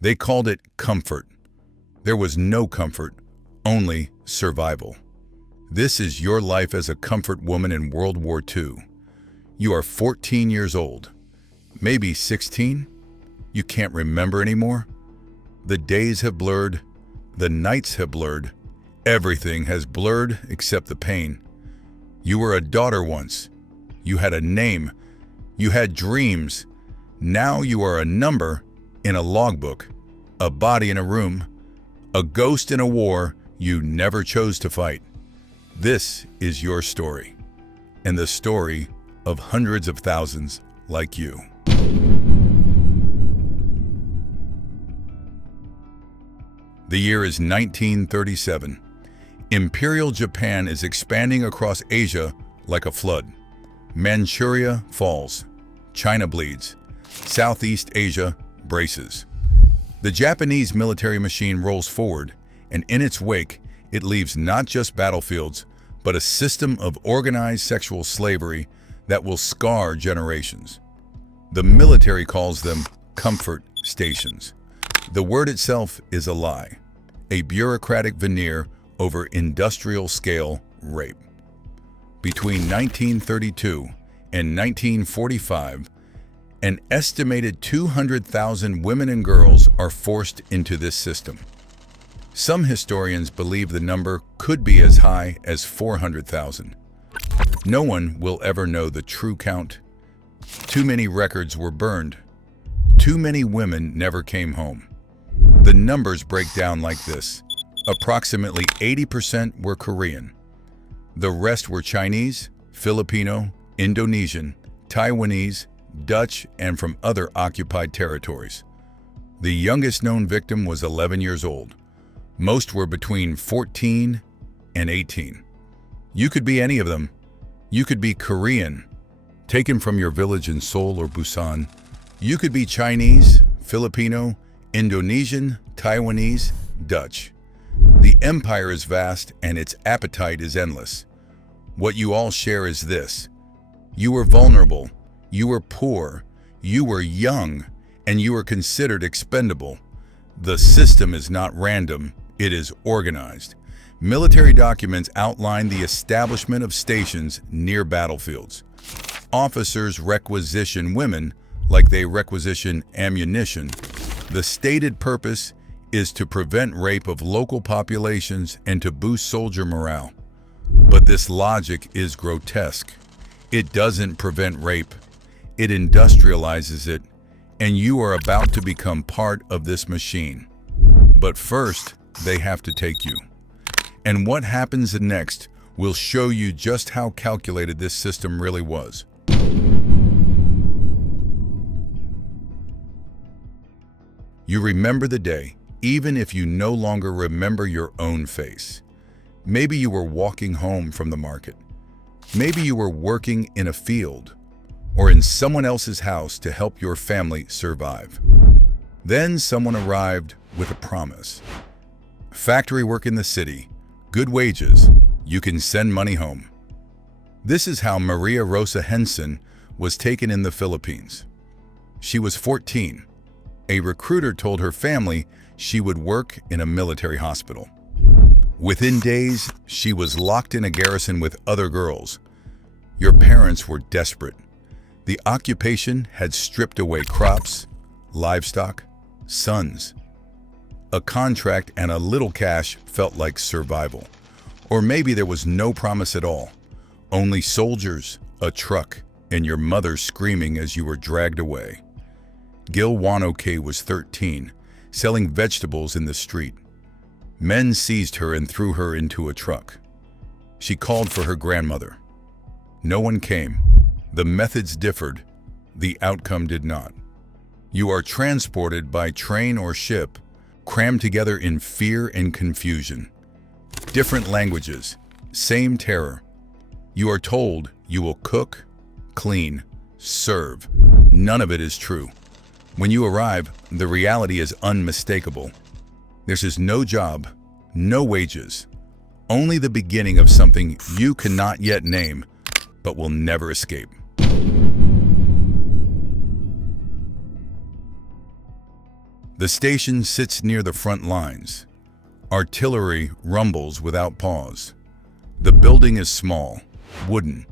They called it comfort. There was no comfort, only survival. This is your life as a comfort woman in World War II. You are 14 years old, maybe 16? You can't remember anymore? The days have blurred, the nights have blurred, everything has blurred except the pain. You were a daughter once. You had a name. You had dreams. Now you are a number in a logbook, a body in a room, a ghost in a war you never chose to fight. This is your story, and the story of hundreds of thousands like you. The year is 1937. Imperial Japan is expanding across Asia like a flood. Manchuria falls. China bleeds. Southeast Asia braces. The Japanese military machine rolls forward, and in its wake, it leaves not just battlefields, but a system of organized sexual slavery that will scar generations. The military calls them comfort stations. The word itself is a lie, a bureaucratic veneer over industrial-scale rape. Between 1932 and 1945, an estimated 200,000 women and girls are forced into this system. Some historians believe the number could be as high as 400,000. No one will ever know the true count. Too many records were burned. Too many women never came home. The numbers break down like this. Approximately 80% were Korean. The rest were Chinese, Filipino, Indonesian, Taiwanese, Dutch, and from other occupied territories. The youngest known victim was 11 years old. Most were between 14 and 18. You could be any of them. You could be Korean, taken from your village in Seoul or Busan. You could be Chinese, Filipino, Indonesian, Taiwanese, Dutch. The empire is vast and its appetite is endless. What you all share is this: you were vulnerable, you were poor, you were young, and you were considered expendable. The system is not random, it is organized. Military documents outline the establishment of stations near battlefields. Officers requisition women like they requisition ammunition. The stated purpose is to prevent rape of local populations and to boost soldier morale. But this logic is grotesque. It doesn't prevent rape. It industrializes it, and you are about to become part of this machine. But first, they have to take you. And what happens next will show you just how calculated this system really was. You remember the day, even if you no longer remember your own face. Maybe you were walking home from the market. Maybe you were working in a field or in someone else's house to help your family survive. Then someone arrived with a promise. Factory work in the city, good wages, you can send money home. This is how Maria Rosa Henson was taken in the Philippines. She was 14. A recruiter told her family she would work in a military hospital. Within days, she was locked in a garrison with other girls. Your parents were desperate. The occupation had stripped away crops, livestock, sons. A contract and a little cash felt like survival. Or maybe there was no promise at all. Only soldiers, a truck, and your mother screaming as you were dragged away. Gil Wanoke was 13, selling vegetables in the street. Men seized her and threw her into a truck. She called for her grandmother. No one came. The methods differed. The outcome did not. You are transported by train or ship, crammed together in fear and confusion. Different languages, same terror. You are told you will cook, clean, serve. None of it is true. When you arrive, the reality is unmistakable. This is no job, no wages, only the beginning of something you cannot yet name, but will never escape. The station sits near the front lines. Artillery rumbles without pause. The building is small, wooden,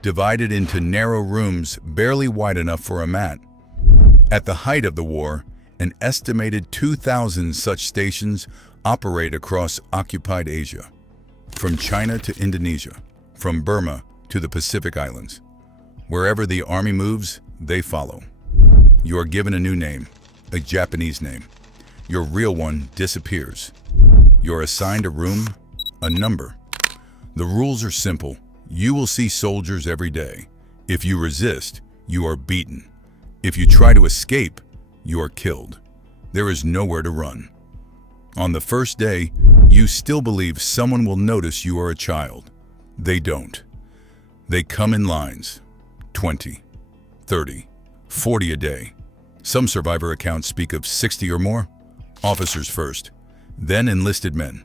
divided into narrow rooms barely wide enough for a mat. At the height of the war, an estimated 2,000 such stations operate across occupied Asia, from China to Indonesia, from Burma to the Pacific Islands. Wherever the army moves, they follow. You are given a new name, a Japanese name. Your real one disappears. You're assigned a room, a number. The rules are simple. You will see soldiers every day. If you resist, you are beaten. If you try to escape, you are killed. There is nowhere to run. On the first day, you still believe someone will notice you are a child. They don't. They come in lines, 20, 30, 40 a day. Some survivor accounts speak of 60 or more. Officers first, then enlisted men.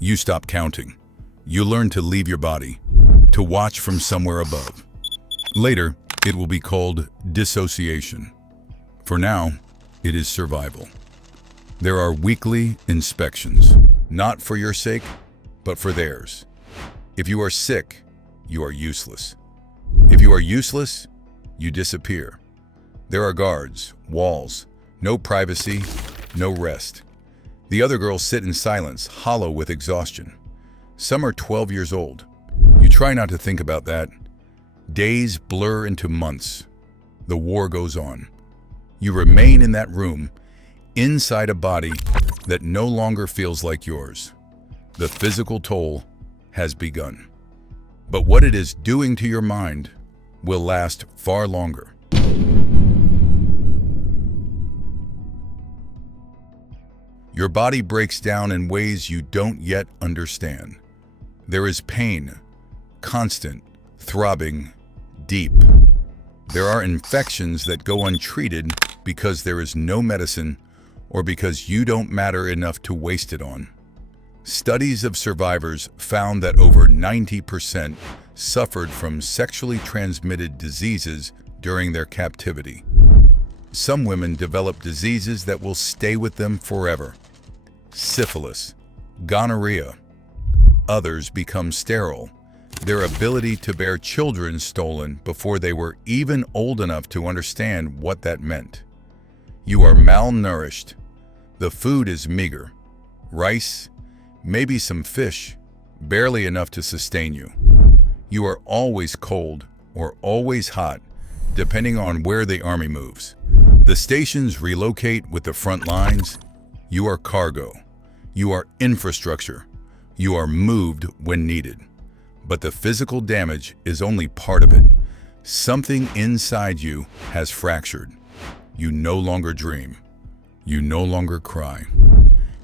You stop counting. You learn to leave your body, to watch from somewhere above. Later, it will be called dissociation. For now, it is survival. There are weekly inspections, not for your sake, but for theirs. If you are sick, you are useless. If you are useless, you disappear. There are guards, walls, no privacy, no rest. The other girls sit in silence, hollow with exhaustion. Some are 12 years old. You try not to think about that. Days blur into months. The war goes on. You remain in that room, inside a body that no longer feels like yours. The physical toll has begun. But what it is doing to your mind will last far longer. Your body breaks down in ways you don't yet understand. There is pain, constant, throbbing, deep. There are infections that go untreated because there is no medicine or because you don't matter enough to waste it on. Studies of survivors found that over 90% suffered from sexually transmitted diseases during their captivity. Some women develop diseases that will stay with them forever. Syphilis, gonorrhea. Others become sterile, their ability to bear children stolen before they were even old enough to understand what that meant. You are malnourished. The food is meager. Rice, maybe some fish, barely enough to sustain you. You are always cold or always hot, depending on where the army moves. The stations relocate with the front lines. You are cargo. You are infrastructure. You are moved when needed. But the physical damage is only part of it. Something inside you has fractured. You no longer dream. You no longer cry.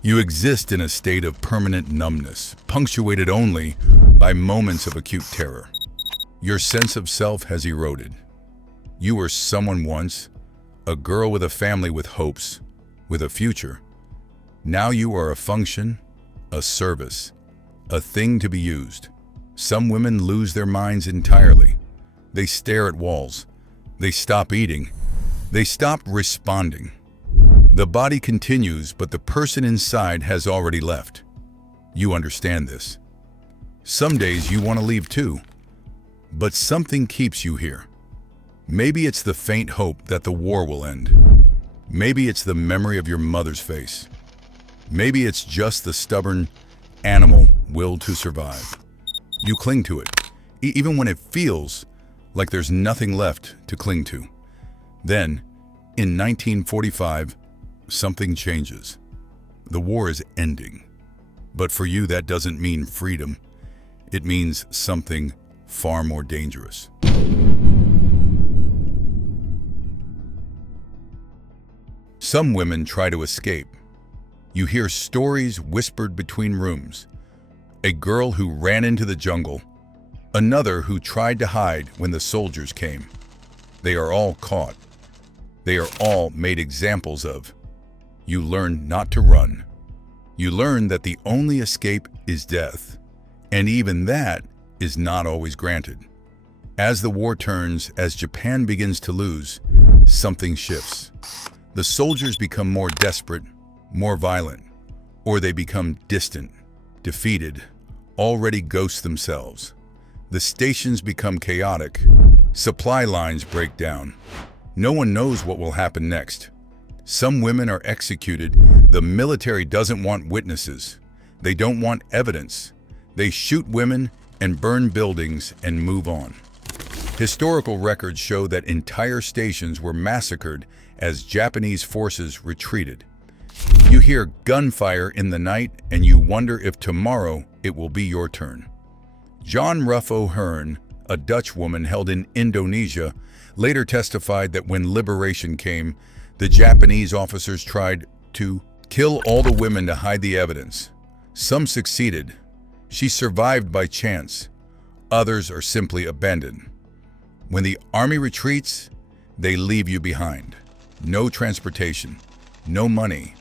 You exist in a state of permanent numbness, punctuated only by moments of acute terror. Your sense of self has eroded. You were someone once, a girl with a family with hopes, with a future. Now you are a function, a service, a thing to be used. Some women lose their minds entirely. They stare at walls. They stop eating. They stop responding. The body continues, but the person inside has already left. You understand this. Some days you want to leave too, but something keeps you here. Maybe it's the faint hope that the war will end. Maybe it's the memory of your mother's face. Maybe it's just the stubborn animal will to survive. You cling to it, even when it feels like there's nothing left to cling to. Then, in 1945, something changes. The war is ending. But for you, that doesn't mean freedom. It means something far more dangerous. Some women try to escape. You hear stories whispered between rooms. A girl who ran into the jungle. Another who tried to hide when the soldiers came. They are all caught. They are all made examples of. You learn not to run. You learn that the only escape is death. And even that is not always granted. As the war turns, as Japan begins to lose, something shifts. The soldiers become more desperate, more violent, or they become distant, defeated, already ghosts themselves. The stations become chaotic, supply lines break down. No one knows what will happen next. Some women are executed. The military doesn't want witnesses. They don't want evidence. They shoot women and burn buildings and move on. Historical records show that entire stations were massacred as Japanese forces retreated. You hear gunfire in the night and you wonder if tomorrow it will be your turn. John Ruffo Hearn, a Dutch woman held in Indonesia, later testified that when liberation came, the Japanese officers tried to kill all the women to hide the evidence. Some succeeded. She survived by chance. Others are simply abandoned. When the army retreats, they leave you behind. No transportation, no money,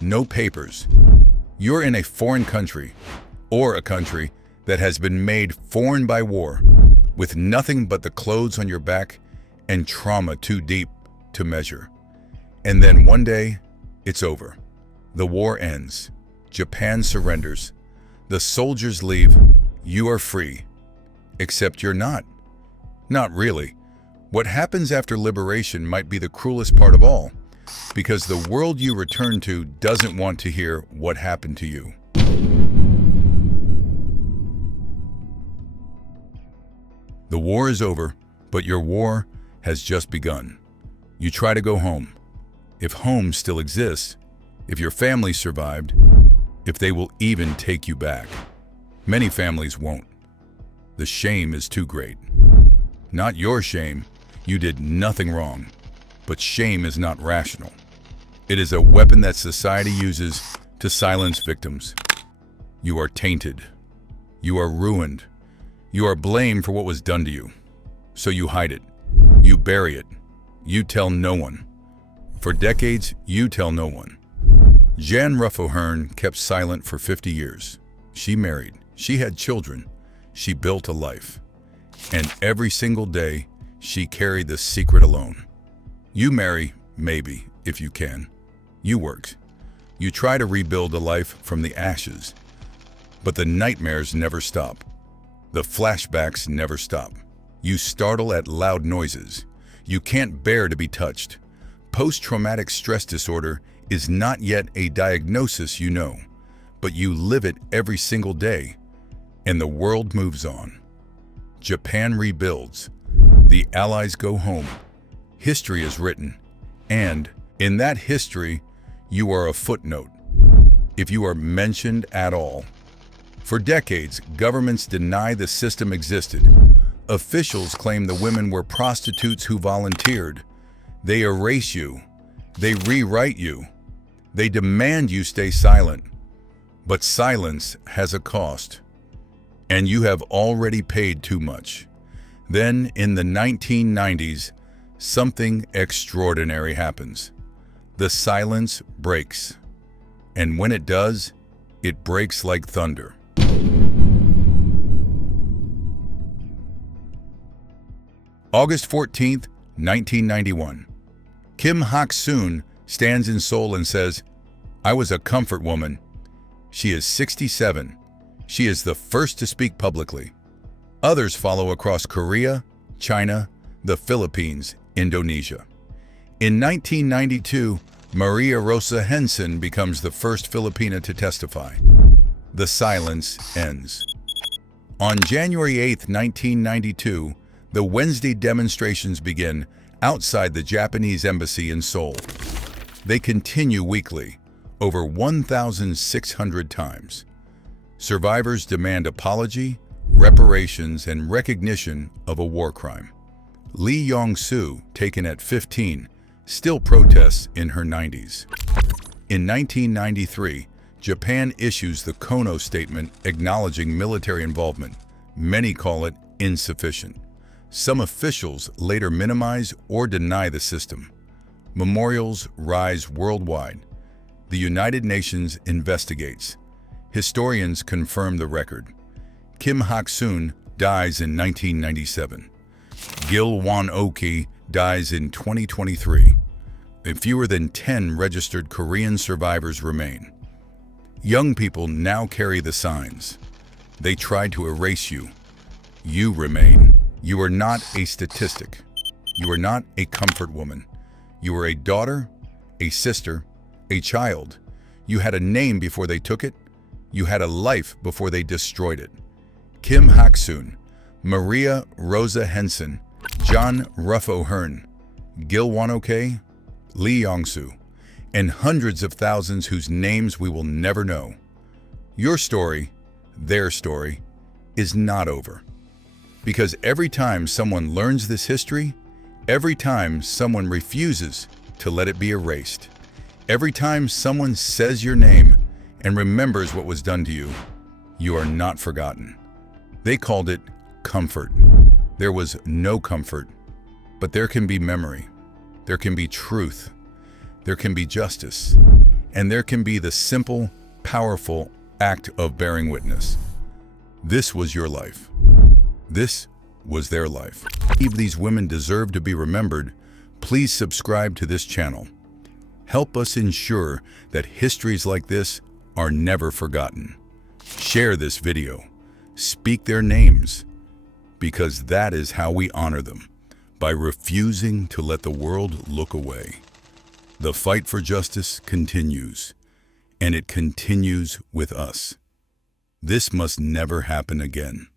no papers. You're in a foreign country, or a country that has been made foreign by war, with nothing but the clothes on your back and trauma too deep to measure. And then one day, it's over. The war ends. Japan surrenders. The soldiers leave. You are free. Except you're not. Not really. What happens after liberation might be the cruelest part of all, because the world you return to doesn't want to hear what happened to you. The war is over, but your war has just begun. You try to go home. If home still exists, if your family survived, if they will even take you back. Many families won't. The shame is too great. Not your shame, you did nothing wrong, but shame is not rational. It is a weapon that society uses to silence victims. You are tainted. You are ruined. You are blamed for what was done to you. So you hide it. You bury it. You tell no one. For decades, you tell no one. Jan Ruffo Hearn kept silent for 50 years. She married. She had children. She built a life. And every single day, she carried the secret alone. You marry, maybe, if you can. You worked. You try to rebuild a life from the ashes. But the nightmares never stop. The flashbacks never stop. You startle at loud noises. You can't bear to be touched. Post-traumatic stress disorder is not yet a diagnosis you know, but you live it every single day, and the world moves on. Japan rebuilds. The Allies go home. History is written, and in that history, you are a footnote, if you are mentioned at all. For decades, governments deny the system existed. Officials claim the women were prostitutes who volunteered. They erase you. They rewrite you. They demand you stay silent. But silence has a cost. And you have already paid too much. Then, in the 1990s, something extraordinary happens. The silence breaks. And when it does, it breaks like thunder. August 14, 1991. Kim Hak-soon stands in Seoul and says, "I was a comfort woman." She is 67. She is the first to speak publicly. Others follow across Korea, China, the Philippines, Indonesia. In 1992, Maria Rosa Henson becomes the first Filipina to testify. The silence ends. On January 8, 1992, the Wednesday demonstrations begin outside the Japanese embassy in Seoul. They continue weekly, over 1,600 times. Survivors demand apology, reparations, and recognition of a war crime. Lee Yong-soo, taken at 15, still protests in her 90s. In 1993, Japan issues the Kono Statement acknowledging military involvement. Many call it insufficient. Some officials later minimize or deny the system. Memorials rise worldwide. The United Nations investigates. Historians confirm the record. Kim Hak-soon dies in 1997. Gil Won-oki dies in 2023. and fewer than 10 registered Korean survivors remain. Young people now carry the signs. They tried to erase you. You remain. You are not a statistic. You are not a comfort woman. You are a daughter, a sister, a child. You had a name before they took it. You had a life before they destroyed it. Kim Hak-soon, Maria Rosa Henson, John Ruffo Hearn, Gil Wanoke, Lee Yong-soo, and hundreds of thousands whose names we will never know. Your story, their story, is not over. Because every time someone learns this history, every time someone refuses to let it be erased, every time someone says your name and remembers what was done to you, you are not forgotten. They called it comfort. There was no comfort, but there can be memory. There can be truth. There can be justice. And there can be the simple, powerful act of bearing witness. This was your life. This was their life. If these women deserve to be remembered, please subscribe to this channel. Help us ensure that histories like this are never forgotten. Share this video. Speak their names, because that is how we honor them, by refusing to let the world look away. The fight for justice continues, and it continues with us. This must never happen again.